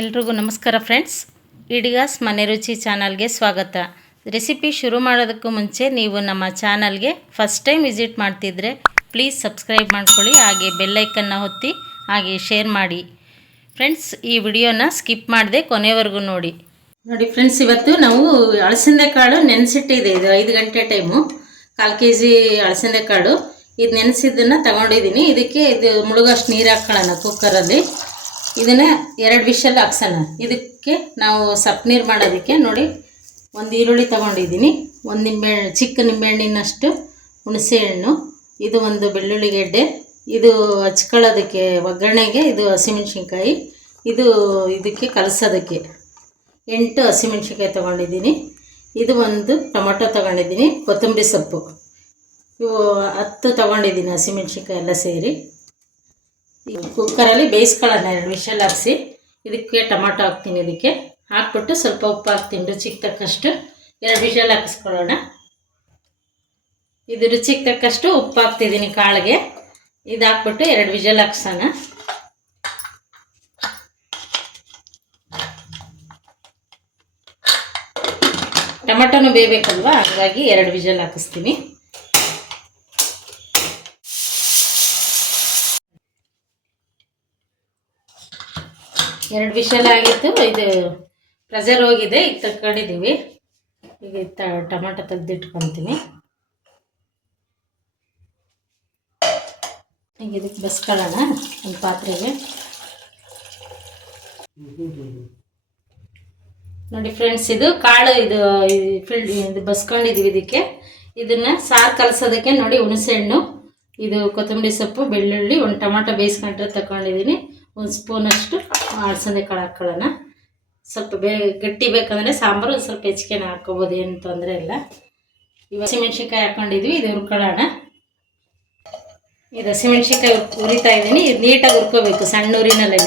ಎಲ್ರಿಗೂ ನಮಸ್ಕಾರ ಫ್ರೆಂಡ್ಸ್. ಇಡಿಗಾಸ್ ಮನೆ ರುಚಿ ಚಾನಲ್ಗೆ ಸ್ವಾಗತ. ರೆಸಿಪಿ ಶುರು ಮಾಡೋದಕ್ಕೂ ಮುಂಚೆ ನೀವು ನಮ್ಮ ಚಾನಲ್ಗೆ ಫಸ್ಟ್ ಟೈಮ್ ವಿಸಿಟ್ ಮಾಡ್ತಿದ್ರೆ ಪ್ಲೀಸ್ ಸಬ್ಸ್ಕ್ರೈಬ್ ಮಾಡ್ಕೊಳ್ಳಿ, ಹಾಗೆ ಬೆಲ್ಲೈಕನ್ನ ಹೊತ್ತಿ ಹಾಗೆ ಶೇರ್ ಮಾಡಿ. ಫ್ರೆಂಡ್ಸ್, ಈ ವಿಡಿಯೋನ ಸ್ಕಿಪ್ ಮಾಡದೆ ಕೊನೆವರೆಗೂ ನೋಡಿ. ನೋಡಿ ಫ್ರೆಂಡ್ಸ್, ಇವತ್ತು ನಾವು ಅಳಸಂದೆ ಕಾಳು ನೆನೆಸಿಟ್ಟಿದೆ. ಇದು ಐದು ಗಂಟೆ ಟೈಮು. ಕಾಲು ಕೆ ಜಿ ಅಳಸಂದೆ ಕಾಳು ಇದು ನೆನೆಸಿದ್ದನ್ನು ತಗೊಂಡಿದ್ದೀನಿ. ಇದಕ್ಕೆ ಇದು ಮುಳುಗಷ್ಟು ನೀರು ಹಾಕ್ಕೊಳ್ಳೋಣ ಕುಕ್ಕರಲ್ಲಿ ಇದನ್ನ ಎರಡು ವಿಷಲ್ ಹಾಕ್ಸೋಣ ಇದಕ್ಕೆ ನಾವು ಸಪ್ ನೀರು ಮಾಡೋದಕ್ಕೆ ನೋಡಿ, ಒಂದು ಈರುಳ್ಳಿ ತಗೊಂಡಿದ್ದೀನಿ. ಒಂದು ನಿಂಬೆ ಚಿಕ್ಕ ನಿಂಬೆಹಣ್ಣಿನಷ್ಟು ಹುಣಸೆಹಣ್ಣು, ಇದು ಒಂದು ಬೆಳ್ಳುಳ್ಳಿ ಗೆಡ್ಡೆ, ಇದು ಹಚ್ಕೊಳ್ಳೋದಕ್ಕೆ ಒಗ್ಗರಣೆಗೆ ಇದು ಹಸಿಮೆಣ್ಸಿನ್ಕಾಯಿ, ಇದು ಇದಕ್ಕೆ ಕಲಸೋದಕ್ಕೆ. ಎಂಟು ಹಸಿಮೆಣ್ಸಿನ್ಕಾಯಿ ತೊಗೊಂಡಿದ್ದೀನಿ. ಇದು ಒಂದು ಟೊಮೊಟೊ ತೊಗೊಂಡಿದ್ದೀನಿ, ಕೊತ್ತಂಬರಿ ಸೊಪ್ಪು. ಇವು ಹತ್ತು ತೊಗೊಂಡಿದ್ದೀನಿ ಹಸಿಮೆಣ್ಸಿನ್ಕಾಯಿ ಎಲ್ಲ ಸೇರಿ. ಕುಕ್ಕರಲ್ಲಿ ಬೇಯಿಸ್ಕೊಳ್ಳೋಣ ಎರಡು ವಿಷಲ್ ಹಾಕ್ಸಿ. ಇದಕ್ಕೆ ಟೊಮಾಟೊ ಹಾಕ್ತೀನಿ ಇದಕ್ಕೆ. ಹಾಕ್ಬಿಟ್ಟು ಸ್ವಲ್ಪ ಉಪ್ಪು ಹಾಕ್ತೀನಿ, ರುಚಿಗೆ ತಕ್ಕಷ್ಟು. ಎರಡು ವಿಷಲ್ ಹಾಕಿಸ್ಕೊಳ್ಳೋಣ. ಇದು ರುಚಿಗೆ ತಕ್ಕಷ್ಟು ಉಪ್ಪು ಹಾಕ್ತಿದ್ದೀನಿ ಕಾಳಿಗೆ. ಇದು ಹಾಕ್ಬಿಟ್ಟು ಎರಡು ವಿಷಲ್ ಹಾಕ್ಸೋಣ. ಟೊಮೆಟೊನು ಬೇಯಬೇಕಲ್ವಾ? ಹಾಗಾಗಿ ಎರಡು ವಿಷಲ್ ಹಾಕಿಸ್ತೀನಿ. ಎರಡು ವಿಷಲ್ ಆಗಿತ್ತು, ಇದು ಪ್ರೆಷರ್ ಹೋಗಿದೆ, ಈಗ ತಗೊಂಡಿದ್ದೀವಿ ಈಗ ಟೊಮೆಟೊ ತೆಗೆದಿಟ್ಕೊತೀನಿ. ಈಗ ಇದಕ್ಕೆ ಬಸ್ಕೊಳ್ಳೋಣ, ಒಂದು ಪಾತ್ರೆಗೆ. ನೋಡಿ ಫ್ರೆಂಡ್ಸ್ ಇದು ಕಾಳು, ಇದು ಫಿಲ್ ಇದು ಬಸ್ಕೊಂಡಿದ್ದೀವಿ ಇದಕ್ಕೆ. ಇದನ್ನು ಸಾರು ಕಲಸೋದಕ್ಕೆ ನೋಡಿ, ಹುಣಸೆಹಣ್ಣು, ಇದು ಕೊತ್ತಂಬರಿ ಸೊಪ್ಪು, ಬೆಳ್ಳುಳ್ಳಿ, ಒಂದು ಟೊಮಾಟೊ ಬೇಯಿಸ್ಕೊಂಡ್ರೆ ತಗೊಂಡಿದ್ದೀನಿ ಒಂದು ಸ್ಪೂನಷ್ಟು ಅಳಸಂದೆ ಕಾಳು ಹಾಕ್ಕೊಳ್ಳೋಣ ಸ್ವಲ್ಪ ಬೇ, ಗಟ್ಟಿ ಬೇಕಂದರೆ ಸಾಂಬಾರು, ಒಂದು ಸ್ವಲ್ಪ ಹೆಚ್ಚಿಗೆ ಹಾಕ್ಕೋಬೋದು, ಏನು ತೊಂದರೆ ಇಲ್ಲ. ಇವಾಗ ಹಸಿಮೆಣ್ಸಿನ್ಕಾಯಿ ಹಾಕ್ಕೊಂಡಿದ್ವಿ ಇದು ಹುರ್ಕೊಳ್ಳೋಣ. ಇದು ಹಸಿಮೆಣ್ಸಿನ್ಕಾಯಿ ಉರಿತಾ ಇದ್ದೀನಿ. ಇದು ನೀಟಾಗಿ ಹುರ್ಕೋಬೇಕು, ಸಣ್ಣ ಊರಿನಲ್ಲೇ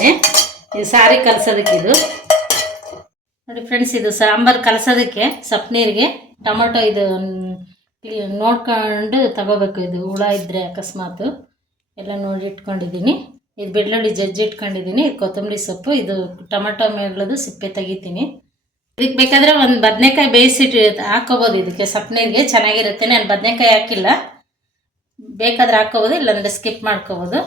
ಇದು ಸಾರಿ ಕಲಸೋದಕ್ಕೆ ಇದು. ನೋಡಿ ಫ್ರೆಂಡ್ಸ್, ಇದು ಸಾಂಬಾರು ಕಲಸೋದಕ್ಕೆ ಸೊಪ್ಪು ನೀರಿಗೆ ಟೊಮೊಟೊ ಇದು ನೋಡ್ಕೊಂಡು ತಗೋಬೇಕು. ಇದು ಹುಳ ಇದ್ದರೆ ಅಕಸ್ಮಾತು. ಎಲ್ಲ ನೋಡಿ ಇಟ್ಕೊಂಡಿದ್ದೀನಿ. ಇದು ಬೆಳ್ಳುಳ್ಳಿ ಜಜ್ಜಿ ಇಟ್ಕೊಂಡಿದ್ದೀನಿ ಇದು ಕೊತ್ತಂಬರಿ ಸೊಪ್ಪು, ಇದು ಟೊಮೆಟೊ ಮೇಳದು ಸಿಪ್ಪೆ ತೆಗಿತೀನಿ. ಇದಕ್ಕೆ ಬೇಕಾದರೆ ಒಂದು ಬದನೆಕಾಯಿ ಬೇಯಿಸಿಟ್ಟು ಹಾಕೋಬೋದು, ಇದಕ್ಕೆ ಸಪ್ನೀರಿಗೆ ಚೆನ್ನಾಗಿರುತ್ತೆ, ನಾನು ಬದನೆಕಾಯಿ ಹಾಕಿಲ್ಲ. ಬೇಕಾದ್ರೆ ಹಾಕೋಬೋದು, ಇಲ್ಲಾಂದರೆ ಸ್ಕಿಪ್ ಮಾಡ್ಕೋಬೋದು.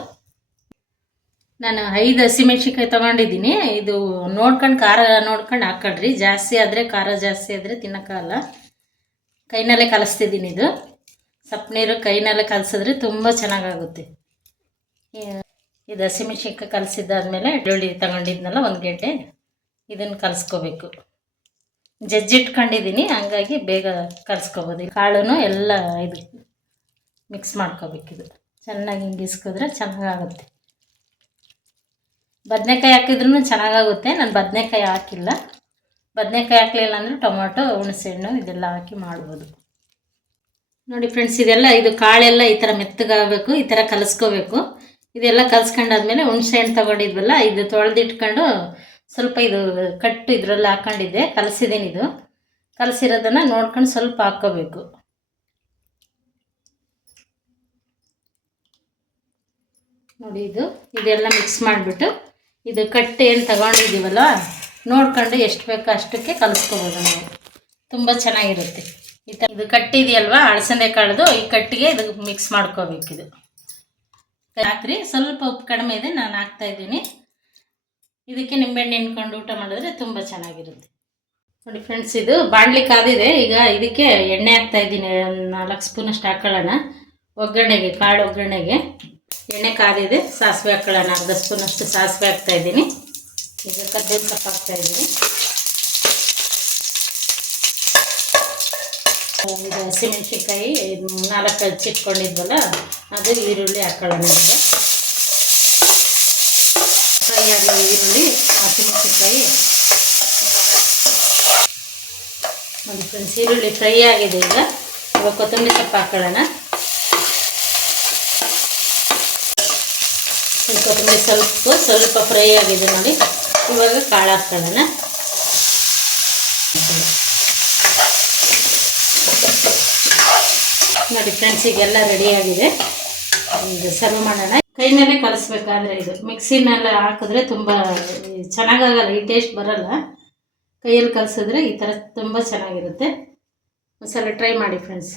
ನಾನು ಐದು ಹಸಿಮೆಣ್ಸಿನ್ಕಾಯಿ ತೊಗೊಂಡಿದ್ದೀನಿ ಇದು ನೋಡ್ಕೊಂಡು ಖಾರ ನೋಡ್ಕೊಂಡು ಹಾಕೊಳ್ರಿ. ಜಾಸ್ತಿ ಆದರೆ, ಖಾರ ಜಾಸ್ತಿ ಆದರೆ ತಿನ್ನೋಕ್ಕಾಗಲ್ಲ ಕೈನಲ್ಲೇ ಕಲಿಸ್ತಿದ್ದೀನಿ ಇದು. ಸಪ್ನೀರು ನೀರು ಕೈನಲ್ಲೇ ಕಲಸಿದ್ರೆ ತುಂಬ ಚೆನ್ನಾಗಾಗುತ್ತೆ. ಇದು ಹಸಿಮೆಣ್ಸಿನ್ಕಾಯಿ ಕಲಸಿದ್ದಾದ್ಮೇಲೆ ಬೆಳ್ಳುಳ್ಳಿ ತಗೊಂಡಿದ್ನಲ್ಲ, ಒಂದು ಗೆಡ್ಡೆ. ಇದನ್ನು ಕಲಸ್ಕೋಬೇಕು. ಜಜ್ಜಿಟ್ಕೊಂಡಿದ್ದೀನಿ ಹಂಗಾಗಿ ಬೇಗ ಕಲಸ್ಕೋಬೋದು. ಕಾಳು ಎಲ್ಲ ಇದು ಮಿಕ್ಸ್ ಮಾಡ್ಕೋಬೇಕಿದು ಚೆನ್ನಾಗಿ ಹಿಂಗಿಸ್ಕಿದ್ರೆ ಚೆನ್ನಾಗಾಗುತ್ತೆ. ಬದನೆಕಾಯಿ ಹಾಕಿದ್ರೂ ಚೆನ್ನಾಗಾಗುತ್ತೆ, ನಾನು ಬದನೆಕಾಯಿ ಹಾಕಿಲ್ಲ. ಬದನೆಕಾಯಿ ಹಾಕಲಿಲ್ಲ ಅಂದರೆ ಟೊಮೊಟೊ, ಹುಣಸೆಹಣ್ಣು ಇದೆಲ್ಲ ಹಾಕಿ ಮಾಡ್ಬೋದು. ನೋಡಿ ಫ್ರೆಂಡ್ಸ್, ಇದೆಲ್ಲ, ಇದು ಕಾಳೆಲ್ಲ ಈ ಥರ ಮೆತ್ತಗಾಗಬೇಕು, ಈ ಥರ ಕಲಿಸ್ಕೋಬೇಕು. ಇದೆಲ್ಲ ಕಲ್ಸ್ಕೊಂಡಾದ್ಮೇಲೆ ಹುಣ್ಸೆ ಹಣ್ಣು ತೊಗೊಂಡಿದ್ವಲ್ಲ, ಇದು ತೊಳೆದಿಟ್ಕೊಂಡು ಸ್ವಲ್ಪ ಇದು ಕಟ್ಟು ಇದರಲ್ಲಿ ಹಾಕೊಂಡಿದ್ದೆ ಕಲಸಿದ್ದೀನಿ ಇದು. ಕಲಸಿರೋದನ್ನು ನೋಡ್ಕೊಂಡು ಸ್ವಲ್ಪ ಹಾಕ್ಕೋಬೇಕು. ನೋಡಿ ಇದು, ಇದೆಲ್ಲ ಮಿಕ್ಸ್ ಮಾಡಿಬಿಟ್ಟು ಇದು ಕಟ್ಟು ಏನು ತಗೊಂಡಿದ್ದೀವಲ್ಲ, ನೋಡ್ಕೊಂಡು ಎಷ್ಟು ಬೇಕೋ ಅಷ್ಟಕ್ಕೆ ಕಲಿಸ್ಕೋಬೋದು ನಾವು. ತುಂಬ ಚೆನ್ನಾಗಿರುತ್ತೆ. ಈ ಥರ ಇದು ಕಟ್ಟಿದೆಯಲ್ವಾ, ಅಳಸಂದೆ ಕಾಳ್ದು, ಈ ಕಟ್ಟಿಗೆ ಇದು ಮಿಕ್ಸ್ ಮಾಡ್ಕೋಬೇಕಿದು. ಹಾಕ್ರಿ ಸ್ವಲ್ಪ ಉಪ್ಪು ಕಡಿಮೆ ಇದೆ, ನಾನು ಹಾಕ್ತಾ ಇದ್ದೀನಿ. ಇದಕ್ಕೆ ನಿಂಬೆಹಣ್ಣು ಹಿಂಡ್ಕೊಂಡು ಊಟ ಮಾಡಿದ್ರೆ ತುಂಬ ಚೆನ್ನಾಗಿರುತ್ತೆ. ನೋಡಿ ಫ್ರೆಂಡ್ಸ್ ಇದು ಬಾಣಲಿ ಕಾದಿದೆ, ಈಗ ಇದಕ್ಕೆ ಎಣ್ಣೆ ಹಾಕ್ತಾ ಇದ್ದೀನಿ ನಾಲ್ಕು ಸ್ಪೂನಷ್ಟು ಹಾಕೊಳ್ಳೋಣ. ಒಗ್ಗರಣೆಗೆ, ಕಾಳು ಒಗ್ಗರಣೆಗೆ ಎಣ್ಣೆ ಕಾದಿದೆ, ಸಾಸಿವೆ ಹಾಕೊಳ್ಳೋಣ, ಅರ್ಧ ಸ್ಪೂನಷ್ಟು ಸಾಸಿವೆ ಹಾಕ್ತಾ ಇದ್ದೀನಿ. ಈಗ ಕದ್ದು ಸೊಪ್ಪು ಹಾಕ್ತಾ ಇದ್ದೀನಿ. ಇದು ಹಸಿಮೆಣ್ಸಿನ್ಕಾಯಿ ನಾಲ್ಕು ಹಚ್ಚಿಟ್ಕೊಂಡಿದ್ವಲ್ಲ ಅದು ಈರುಳ್ಳಿ ಹಾಕೊಳ್ಳೋಣ ಈಗ. ಫ್ರೈ ಆಗಿರೋ ಈರುಳ್ಳಿ, ಹಸಿಮೆಣಸಿನ್ಕಾಯಿ. ನೋಡಿ ಫ್ರೆಂಡ್ಸ್ ಈರುಳ್ಳಿ ಫ್ರೈ ಆಗಿದೆ ಈಗ. ಇವಾಗ ಕೊತ್ತಂಬರಿ ಸೊಪ್ಪು ಹಾಕೊಳ್ಳೋಣ. ಕೊತ್ತಂಬರಿ ಸ್ವಲ್ಪ ಸ್ವಲ್ಪ ಫ್ರೈ ಆಗಿದೆ ನೋಡಿ. ಇವಾಗ ಕಾಳು ಹಾಕ್ಕೊಳ್ಳೋಣ ನೋಡಿ ಫ್ರೆಂಡ್ಸ್ ಈಗೆಲ್ಲ ರೆಡಿಯಾಗಿದೆ ಇದು ಸರ್ವ್ ಮಾಡೋಣ. ಕೈನಲ್ಲೇ ಕಲಿಸ್ಬೇಕಾದ್ರೆ ಇದು. ಮಿಕ್ಸಿನಲ್ಲ ಹಾಕಿದ್ರೆ ತುಂಬ ಚೆನ್ನಾಗಾಗಲ್ಲ ಈ ಟೇಸ್ಟ್ ಬರಲ್ಲ. ಕೈಯಲ್ಲಿ ಕಲಿಸಿದ್ರೆ ಈ ಥರ ತುಂಬ ಚೆನ್ನಾಗಿರುತ್ತೆ. ಒಂದ್ಸಲ ಟ್ರೈ ಮಾಡಿ ಫ್ರೆಂಡ್ಸ್